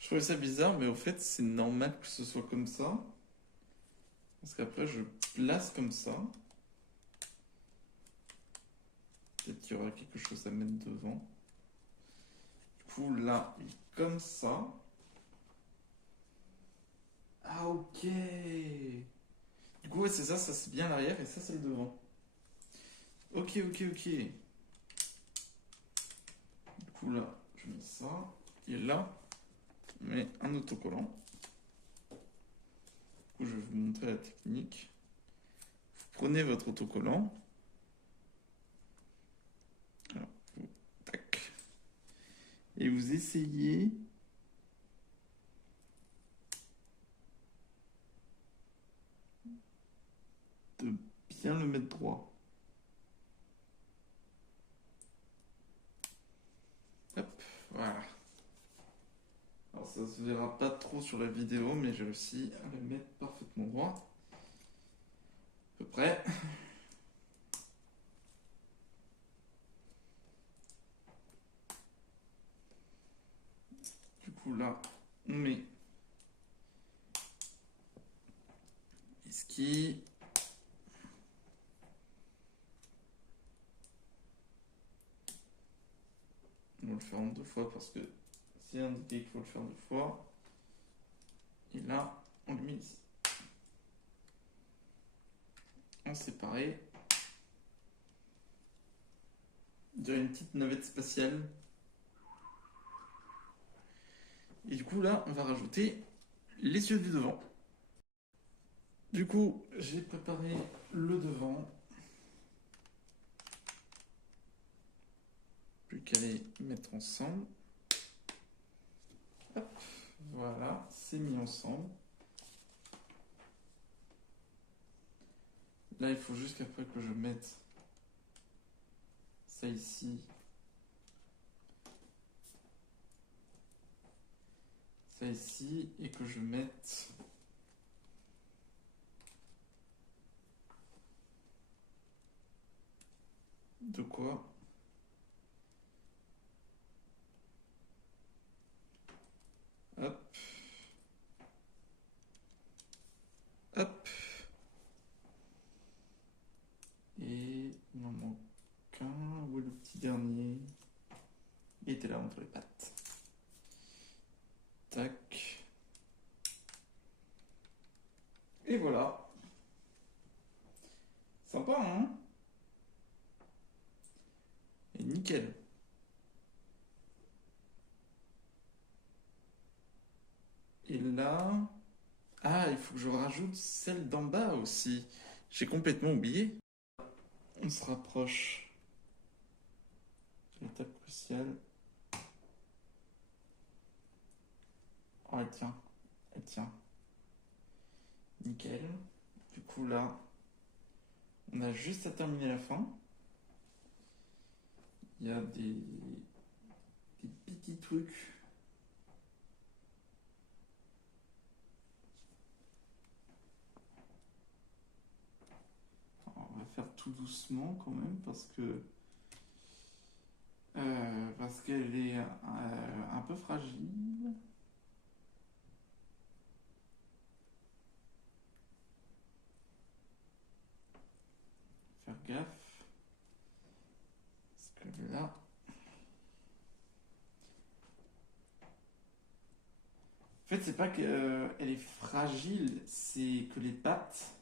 Je trouvais ça bizarre, mais au fait, c'est normal que ce soit comme ça. Parce qu'après, je place comme ça. Peut-être qu'il y aura quelque chose à mettre devant. Du coup, là, il est comme ça. Ah, ok. Du coup, ouais, c'est ça c'est bien l'arrière et ça, c'est le devant. Ok, ok, ok. Du coup, là, je mets ça. Et là, on met un autocollant. Du coup, je vais vous montrer la technique. Vous prenez votre autocollant. Alors, tac. Et vous essayez de bien le mettre droit. Hop, voilà. Alors ça se verra pas trop sur la vidéo, mais j'ai réussi à le mettre parfaitement droit. À peu près. Du coup là, on met les skis. On va le faire en deux fois parce que c'est indiqué qu'il faut le faire deux fois. Et là, on le met ici. En séparé. On dirait une petite navette spatiale. Et du coup, là, on va rajouter les yeux du devant. Du coup, j'ai préparé le devant. Plus qu'à les mettre ensemble. Hop, voilà, c'est mis ensemble. Là, il faut juste qu'après que je mette ça ici. Ça ici, et que je mette de quoi? Hop. Hop. Et il en manque un. Où est le petit dernier? Il était là entre les pattes. Tac. Et voilà. Sympa, hein? Et nickel. Et là... Ah, il faut que je rajoute celle d'en bas aussi. J'ai complètement oublié. On se rapproche de l'étape cruciale. Oh, elle tient. Elle tient. Nickel. Du coup, là, on a juste à terminer la fin. Il y a des petits trucs. Alors, on va faire tout doucement quand même parce qu'elle est un peu fragile. Faire gaffe. Parce que là... En fait, c'est pas qu'elle est fragile, c'est que les pattes,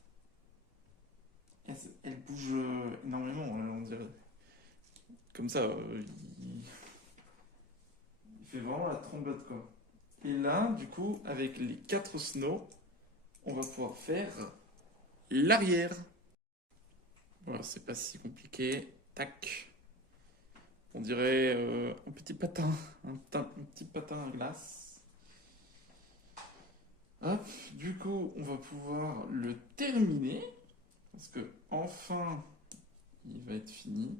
elles bougent énormément, on dirait. Comme ça, il fait vraiment la trombotte, quoi. Et là, du coup, avec les 4 snows, on va pouvoir faire l'arrière. Voilà, c'est pas si compliqué. Tac. On dirait un petit patin, un petit patin à glace. Hop, du coup, on va pouvoir le terminer. Parce que, enfin, il va être fini.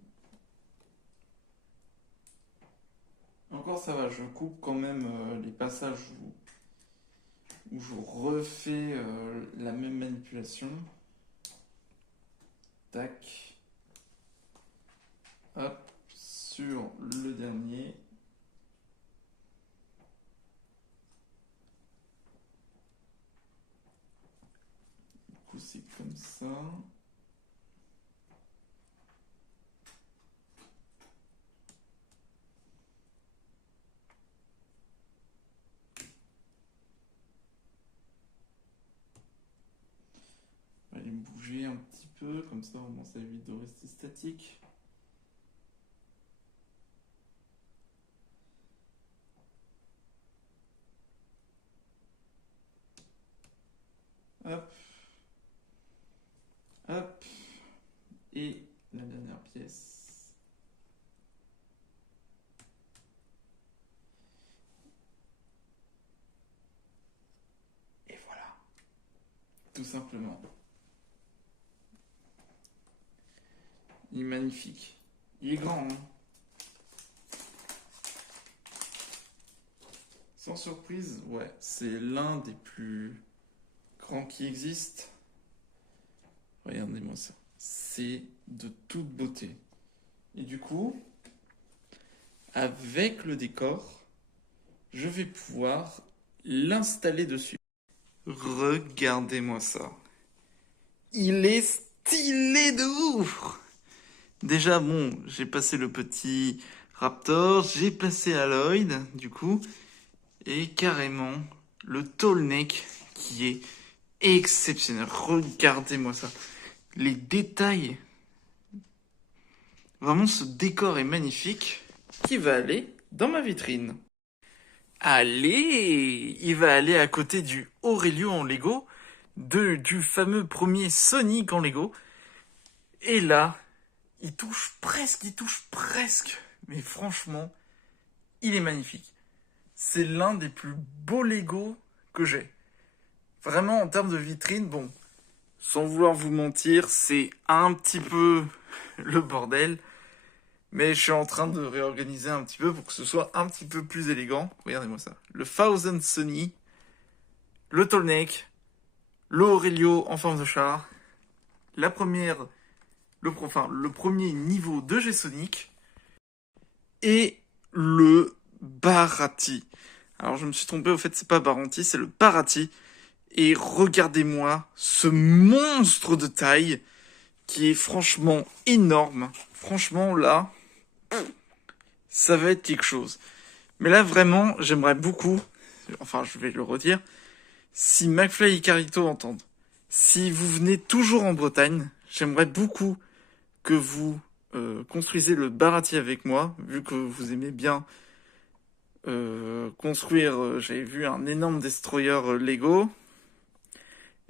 Encore ça va, je coupe quand même les passages où je refais la même manipulation. Tac. Hop, sur le dernier. Du coup, c'est comme ça. On va aller me bouger un petit peu, comme ça au moins ça évite de rester statique. Hop. Hop. Et la dernière pièce. Et voilà. Tout simplement. Il est magnifique. Il est grand, hein. Sans surprise, ouais, c'est l'un des plus grands qui existent. Regardez-moi ça. C'est de toute beauté. Et du coup, avec le décor, je vais pouvoir l'installer dessus. Regardez-moi ça. Il est stylé de ouf! Déjà, bon, j'ai passé le petit Raptor, j'ai placé Aloyd, du coup, et carrément le tall neck qui est exceptionnel. Regardez-moi ça. Les détails. Vraiment, ce décor est magnifique qui va aller dans ma vitrine. Allez, il va aller à côté du Aurelio en Lego, du fameux premier Sonic en Lego. Et là, il touche presque. Mais franchement, il est magnifique. C'est l'un des plus beaux Lego que j'ai. Vraiment, en termes de vitrine, bon, sans vouloir vous mentir, c'est un petit peu le bordel. Mais je suis en train de réorganiser un petit peu pour que ce soit un petit peu plus élégant. Regardez-moi ça. Le Thousand Sunny, le Tallneck, le Aurelio en forme de char, la première, le premier niveau de G-Sonic et le Barati. Alors je me suis trompé, au fait c'est pas Barati, c'est le Barati. Et regardez-moi ce monstre de taille qui est franchement énorme. Franchement là, ça va être quelque chose. Mais là vraiment, j'aimerais beaucoup, enfin je vais le redire, si McFly et Carlito entendent, si vous venez toujours en Bretagne, j'aimerais beaucoup que vous construisez le Barati avec moi, vu que vous aimez bien construire, j'avais vu un énorme destroyer Lego.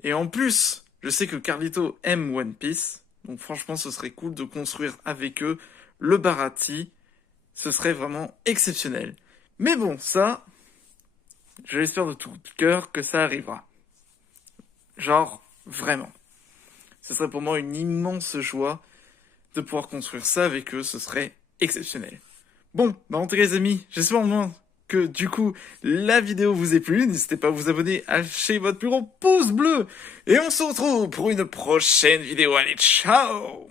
Et en plus, je sais que Carlito aime One Piece, donc franchement ce serait cool de construire avec eux le Barati, ce serait vraiment exceptionnel. Mais bon, ça, je l'espère de tout cœur que ça arrivera. Genre, vraiment. Ce serait pour moi une immense joie de pouvoir construire ça avec eux, ce serait exceptionnel. Bon, bah en tout cas les amis, j'espère au moins que du coup la vidéo vous ait plu. N'hésitez pas à vous abonner, à lâcher votre plus gros pouce bleu. Et on se retrouve pour une prochaine vidéo. Allez, ciao!